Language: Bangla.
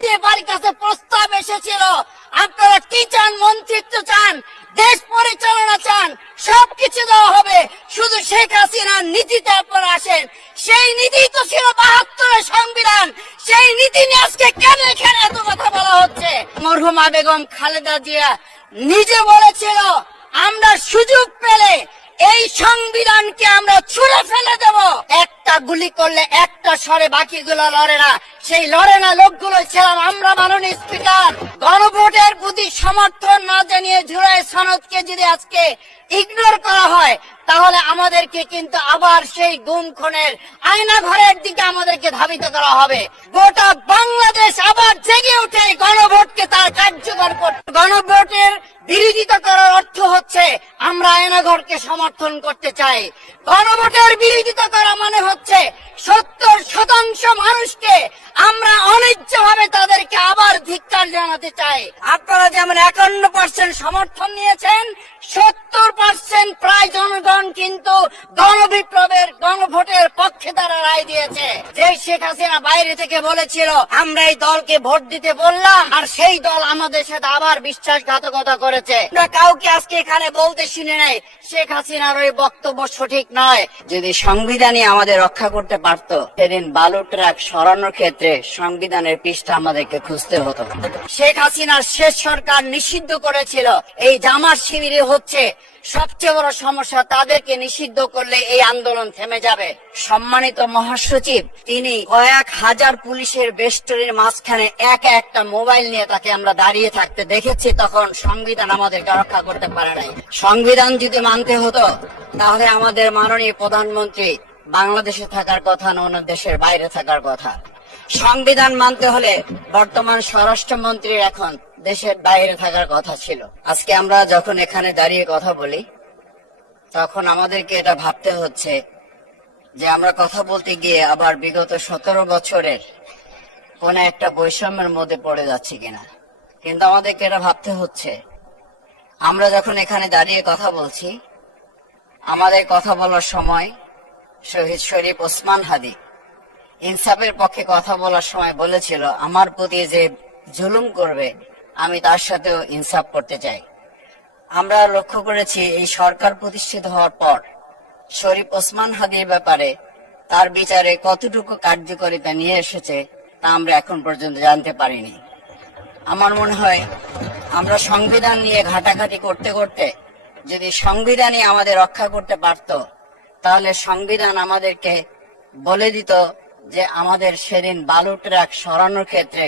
বাড়ির কাছে প্রস্তাব এসেছিল, আপনারা কি চান? মন্ত্রিত্ব চান, দেশ পরিচালনা চান, সবকিছু দেওয়া হবে, শুধু শেখ হাসিনার নীতিতে আপনারা আসেন। সেই নীতি তো ছিল ৭২-এর সংবিধান। সেই নীতি নিয়ে আজকে কেন এখানে এত কথা বলা হচ্ছে? মরহুমা বেগম খালেদা জিয়া নিজে বলেছিল, আমরা সুযোগ পেলে এই সংবিধানকে আমরা ছুঁড়ে ফেলে দেব। একটা গুলি করলে একটা সরে বাকিগুলো লড়ে না, সেই লড়ে না লোকগুলো ছিলাম আমরা। মাননীয় স্পিকার, গণভোটের প্রতি সমর্থন না জানিয়ে জুলাই সনদকে যদি আজকে ইগনোর করা হয়, তাহলে আমাদেরকে কিন্তু আবার সেই গুম খুনের আয়না ঘরের দিকে আমাদেরকে ধাবিত করা হবে। গোটা বাংলাদেশ আবার জেগে উঠে গণভোটকে তার কার্যকর করতে। গণভোটের বিরোধিতা করার অর্থ হচ্ছে আমরা আয়নাঘরকে সমর্থন করতে চাই। গণভোটের বিরোধিতা করা মানে হচ্ছে ৭০% মানুষকে আমরা অন্যায্যভাবে তাদেরকে আবার ধিক্কার জানাতে চাই। আপনারা যেমন ৫১% সমর্থন নিয়েছেন, ৭০% প্রায় জনগণ কিন্তু গণবিপ্লবের গণভোটের পক্ষে তারা রায় দিয়েছে। যে শেখ হাসিনা বাইরে থেকে বলেছিল আমরা এই দলকে ভোট দিতে বললাম, আর সেই দল আমাদের সাথে আবার বিশ্বাসঘাতকতা করেছে। আমরা কাউকে আজকে এখানে বলতে শুনে নাই শেখ হাসিনার ওই বক্তব্য সঠিক নয়। যদি সংবিধানই আমাদের রক্ষা করতে পারত, সেদিন বালু ট্রাক সরানোর ক্ষেত্রে সংবিধানের পৃষ্ঠা আমাদেরকে খুঁজতে হতো। শেখ হাসিনার শেষ সরকার নিষিদ্ধ করেছিল। এই জামাত শিবিরে হচ্ছে সবচেয়ে বড় সমস্যা, তাদেরকে নিষিদ্ধ করলে এই আন্দোলন থেমে যাবে। সম্মানিত মহাসচিব, তিনি কয়েক হাজার পুলিশের বেষ্টনীর মাঝখানে একটা মোবাইল নিয়ে তাকে আমরা দাঁড়িয়ে থাকতে দেখেছি, তখন সংবিধান আমাদেরকে রক্ষা করতে পারে নাই। সংবিধান যদি মানতে হতো, তাহলে আমাদের মাননীয় প্রধানমন্ত্রী বাংলাদেশে থাকার কথা না, অন্য দেশের বাইরে থাকার কথা। সংবিধান মানতে হলে বর্তমান স্বরাষ্ট্রমন্ত্রীর এখন দেশের বাইরে থাকার কথা ছিল। আজকে আমরা যখন এখানে দাঁড়িয়ে কথা বলি, তখন আমাদেরকে এটা ভাবতে হচ্ছে যে আমরা কথা বলতে গিয়ে আবার বিগত ১৭ বছরের কোন একটা বৈষম্যের মধ্যে পড়ে যাচ্ছি কিনা। কিন্তু আমাদেরকে এটা ভাবতে হচ্ছে, আমরা যখন এখানে দাঁড়িয়ে কথা বলছি, আমাদের কথা বলার সময় শহীদ শরীফ ওসমান হাদি ইনসাফের পক্ষে কথা বলার সময় বলেছিল, আমার প্রতি যে জুলুম করবে আমি তার সাথেও ইনসাফ করতে চাই। আমরা লক্ষ্য করেছি এই সরকার প্রতিষ্ঠিত হওয়ার পর শরীফ ওসমান হাদির ব্যাপারে তার বিচারে কতটুকু কার্যকারিতা নিয়ে এসেছে তা আমরা এখন পর্যন্ত জানতে পারিনি। আমার মনে হয় আমরা সংবিধান নিয়ে ঘাটাঘাটি করতে করতে যদি সংবিধানই আমাদের রক্ষা করতে পারত, তাহলে সংবিধান আমাদেরকে বলে দিত যে আমাদের সেদিন বালু ট্রাক সরানোর ক্ষেত্রে